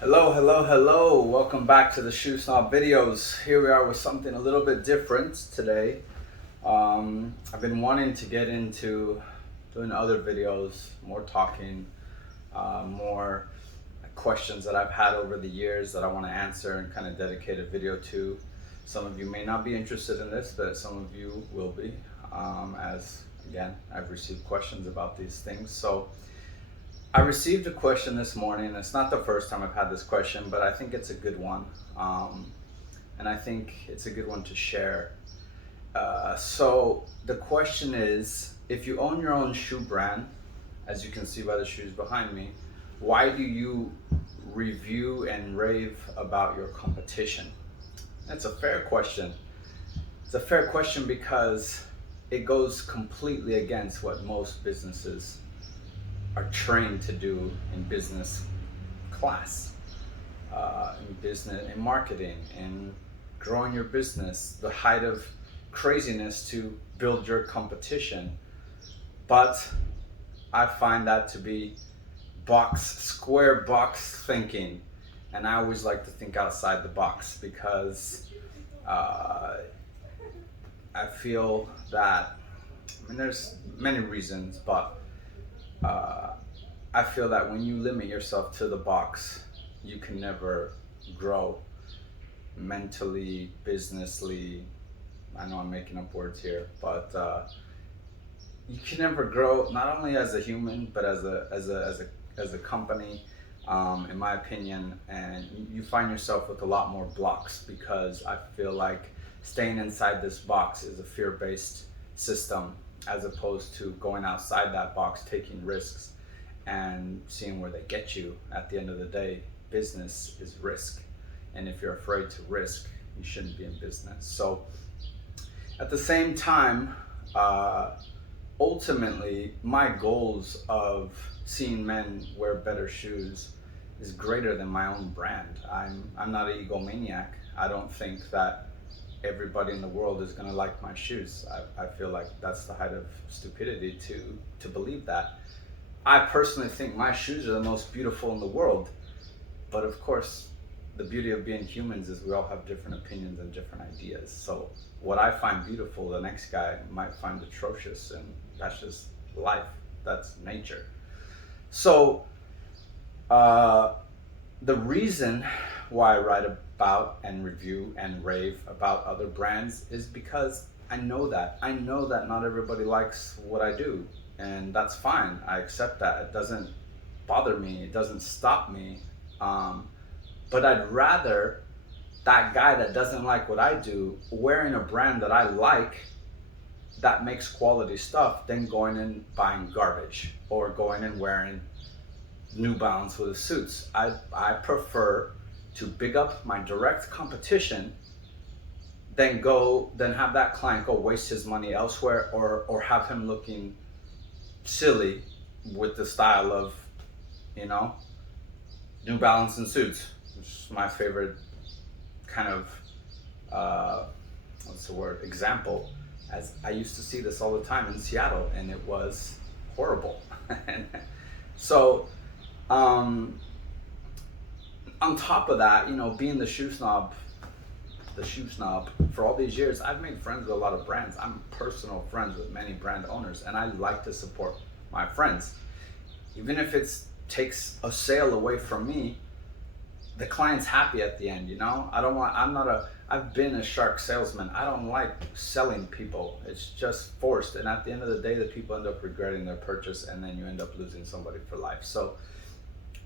Hello, hello, hello. Welcome back to the Shoe Snob videos. Here we are with something a little bit different today. I've been wanting to get into doing other videos, more talking, more questions that I've had over the years that I want to answer and kind of dedicate a video to. Some of you may not be interested in this, but some of you will be, as again, I've received questions about these things. So I received a question this morning. It's not the first time I've had this question, but I think it's a good one. And I think it's a good one to share. So the question is, if you own your own shoe brand, as you can see by the shoes behind me, why do you review and rave about your competition? That's a fair question. It's a fair question because it goes completely against what most businesses are trained to do in business class, in business, in marketing, in growing your business, the height of craziness to build your competition. But I find that to be square box thinking. And I always like to think outside the box because I feel that, there's many reasons, but I feel that when you limit yourself to the box, you can never grow mentally, businessly. I know I'm making up words here, but you can never grow not only as a human but as a company, in my opinion. And you find yourself with a lot more blocks because I feel like staying inside this box is a fear-based system, as opposed to going outside that box, taking risks and seeing where they get you. At the end of the day, business is risk. And if you're afraid to risk, you shouldn't be in business. So at the same time, ultimately, my goals of seeing men wear better shoes is greater than my own brand. I'm not an egomaniac. I don't think that everybody in the world is going to like my shoes. I feel like that's the height of stupidity to believe that. I personally think my shoes are the most beautiful in the world, but of course the beauty of being humans is we all have different opinions and different ideas. So what I find beautiful, the next guy might find atrocious, and that's just life. That's nature. So the reason why I write about and review and rave about other brands is because I know that not everybody likes what I do, and that's fine. I accept that. It doesn't bother me. It doesn't stop me. But I'd rather that guy that doesn't like what I do wearing a brand that I like, that makes quality stuff, than going and buying garbage or going and wearing New Balance with his suits. I prefer to big up my direct competition than have that client go waste his money elsewhere, or have him looking silly with the style of, New Balance and suits, which is my favorite kind of what's the word, example, as I used to see this all the time in Seattle, and it was horrible. And so on top of that, being the shoe snob for all these years, I've made friends with a lot of brands. I'm personal friends with many brand owners, and I like to support my friends, even if it takes a sale away from me. The client's happy at the end. I've been a shark salesman. I don't like selling people. It's just forced, and at the end of the day, the people end up regretting their purchase, and then you end up losing somebody for life. So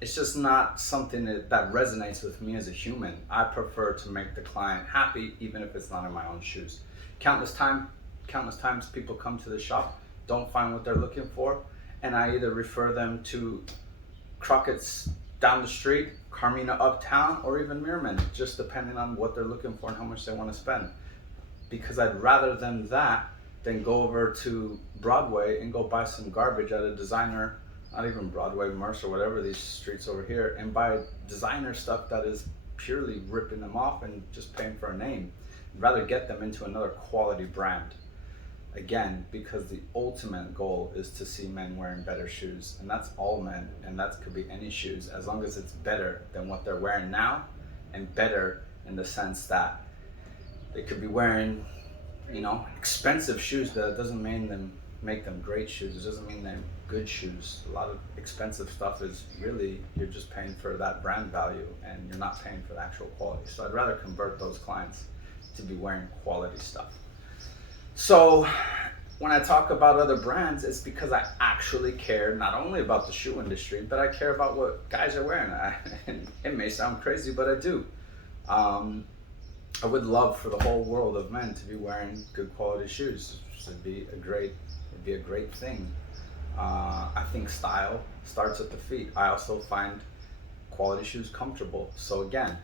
it's just not something that resonates with me as a human. I prefer to make the client happy, even if it's not in my own shoes. Countless times people come to the shop, don't find what they're looking for, and I either refer them to Crockett's down the street, Carmina uptown, or even Merriman, just depending on what they're looking for and how much they want to spend. Because I'd rather them that than go over to Broadway and go buy some garbage at a designer, not even Broadway, Mercer, whatever, these streets over here, and buy designer stuff that is purely ripping them off and just paying for a name. I'd rather get them into another quality brand. Again, because the ultimate goal is to see men wearing better shoes, and that's all men, and that could be any shoes, as long as it's better than what they're wearing now, and better in the sense that they could be wearing, expensive shoes, but it doesn't make them great shoes. It doesn't mean they're good shoes. A lot of expensive stuff is really, you're just paying for that brand value, and you're not paying for the actual quality. So I'd rather convert those clients to be wearing quality stuff. So when I talk about other brands, it's because I actually care not only about the shoe industry, but I care about what guys are wearing. And it may sound crazy, but I do. I would love for the whole world of men to be wearing good quality shoes. It'd be a great thing. I think style starts at the feet. I also find quality shoes comfortable. So again,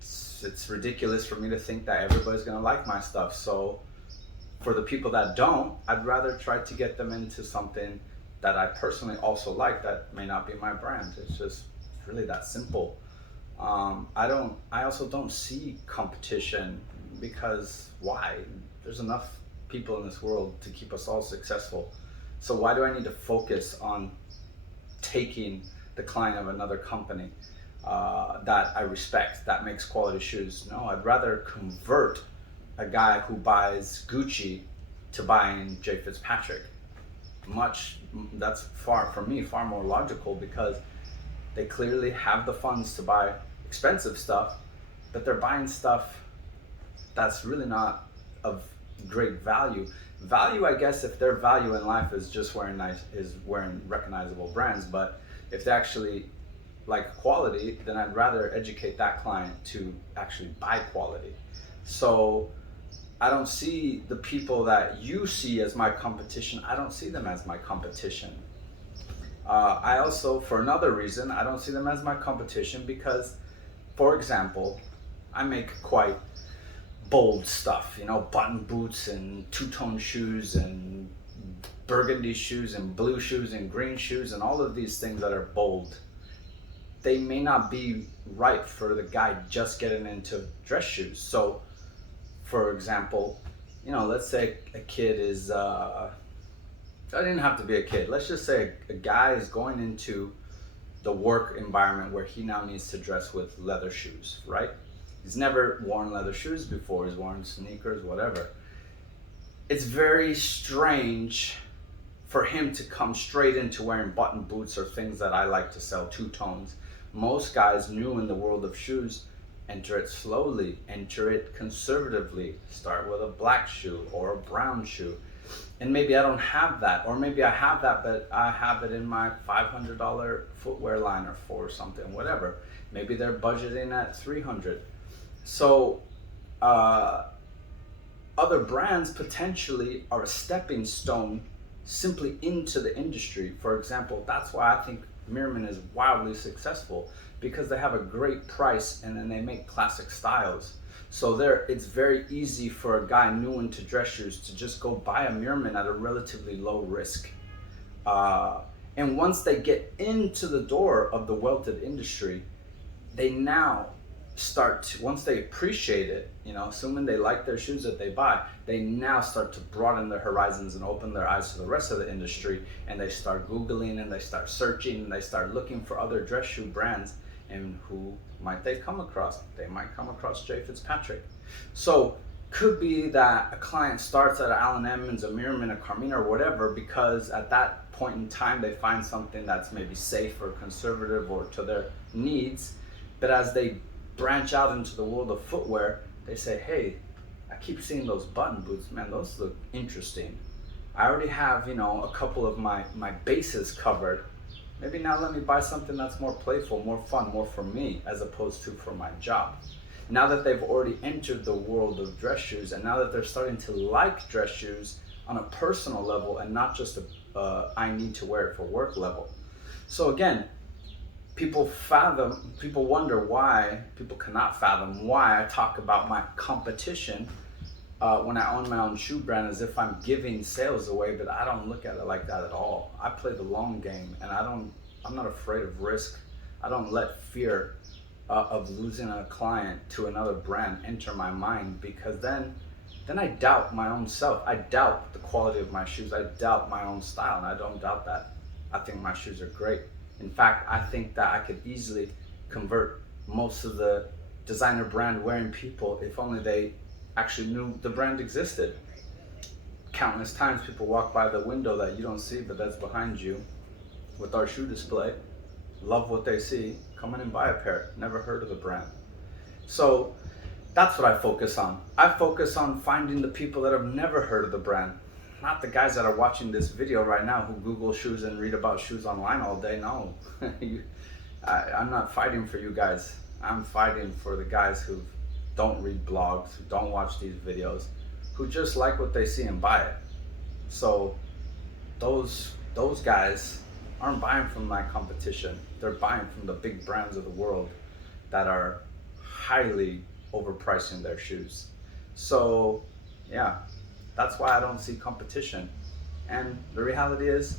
it's ridiculous for me to think that everybody's gonna like my stuff. So for the people that don't, I'd rather try to get them into something that I personally also like that may not be my brand. It's just really that simple. I also don't see competition, because why? There's enough people in this world to keep us all successful. So why do I need to focus on taking the client of another company that I respect, that makes quality shoes? No, I'd rather convert a guy who buys Gucci to buying J. Fitzpatrick. That's far more logical, because they clearly have the funds to buy expensive stuff, but they're buying stuff that's really not of great value. Value, I guess, if their value in life is just wearing recognizable brands, but if they actually like quality, then I'd rather educate that client to actually buy quality. So I don't see the people that you see as my competition, I don't see them as my competition. I also, for another reason, I don't see them as my competition because, for example, I make quite bold stuff, button boots and two-tone shoes and burgundy shoes and blue shoes and green shoes and all of these things that are bold. They may not be right for the guy just getting into dress shoes. So, for example, let's say a kid is, it didn't have to be a kid. Let's just say a guy is going into the work environment where he now needs to dress with leather shoes, right? He's never worn leather shoes before. He's worn sneakers, whatever. It's very strange for him to come straight into wearing button boots or things that I like to sell, two tones. Most guys new in the world of shoes enter it slowly, enter it conservatively, start with a black shoe or a brown shoe. And maybe I don't have that, or maybe I have that, but I have it in my $500 footwear line or for something, whatever. Maybe they're budgeting at $300. So other brands potentially are a stepping stone simply into the industry. For example, that's why I think Mirman is wildly successful, because they have a great price and then they make classic styles. So it's very easy for a guy new into dress shoes to just go buy a Mirman at a relatively low risk. And once they get into the door of the welted industry, they now once they appreciate it, assuming they like their shoes that they buy, they now start to broaden their horizons and open their eyes to the rest of the industry, and they start Googling and they start searching and they start looking for other dress shoe brands. And who might they come across? They might come across J. Fitzpatrick. So could be that a client starts at Allen Edmonds, a Mirman, a Carmina, or whatever, because at that point in time they find something that's maybe safe or conservative or to their needs. But as they branch out into the world of footwear, they say, hey, I keep seeing those button boots, man, those look interesting. I already have, a couple of my bases covered. Maybe now let me buy something that's more playful, more fun, more for me, as opposed to for my job. Now that they've already entered the world of dress shoes, and now that they're starting to like dress shoes on a personal level and not just I need to wear it for work level. So again, people wonder why, people cannot fathom why I talk about my competition when I own my own shoe brand as if I'm giving sales away, but I don't look at it like that at all. I play the long game, and I'm not afraid of risk. I don't let fear of losing a client to another brand enter my mind, because then then I doubt my own self. I doubt the quality of my shoes. I doubt my own style, and I don't doubt that. I think my shoes are great. In fact, I think that I could easily convert most of the designer brand wearing people if only they actually knew the brand existed. Countless times people walk by the window that you don't see, but that's behind you with our shoe display, love what they see, come in and buy a pair, never heard of the brand. So that's what I focus on. I focus on finding the people that have never heard of the brand, not the guys that are watching this video right now who Google shoes and read about shoes online all day. No, I'm not fighting for you guys. I'm fighting for the guys who don't read blogs, who don't watch these videos, who just like what they see and buy it. So those guys aren't buying from my competition. They're buying from the big brands of the world that are highly overpricing their shoes. So yeah, that's why I don't see competition. And the reality is,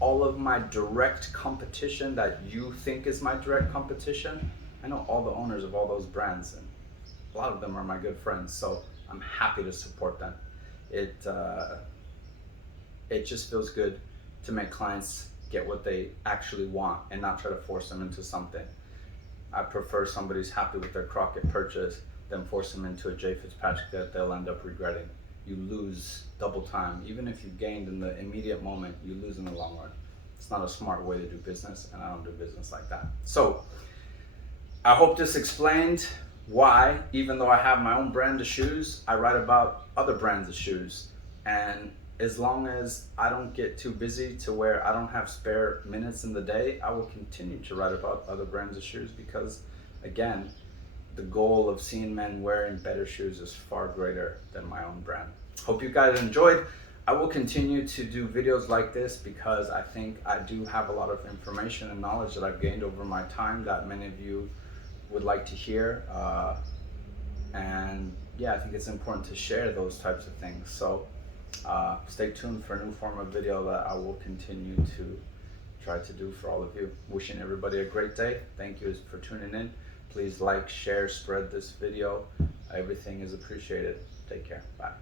all of my direct competition that you think is my direct competition, I know all the owners of all those brands, and a lot of them are my good friends, so I'm happy to support them. It just feels good to make clients get what they actually want and not try to force them into something. I prefer somebody's happy with their Crockett purchase than force them into a J Fitzpatrick that they'll end up regretting. You lose double time. Even if you gained in the immediate moment, you lose in the long run. It's not a smart way to do business, and I don't do business like that. So I hope this explained why, even though I have my own brand of shoes, I write about other brands of shoes. And as long as I don't get too busy to where I don't have spare minutes in the day, I will continue to write about other brands of shoes, because again, the goal of seeing men wearing better shoes is far greater than my own brand. Hope you guys enjoyed. I will continue to do videos like this because I think I do have a lot of information and knowledge that I've gained over my time that many of you would like to hear. And yeah, I think it's important to share those types of things. So stay tuned for a new form of video that I will continue to try to do for all of you. Wishing everybody a great day. Thank you for tuning in. Please like, share, spread this video. Everything is appreciated. Take care. Bye.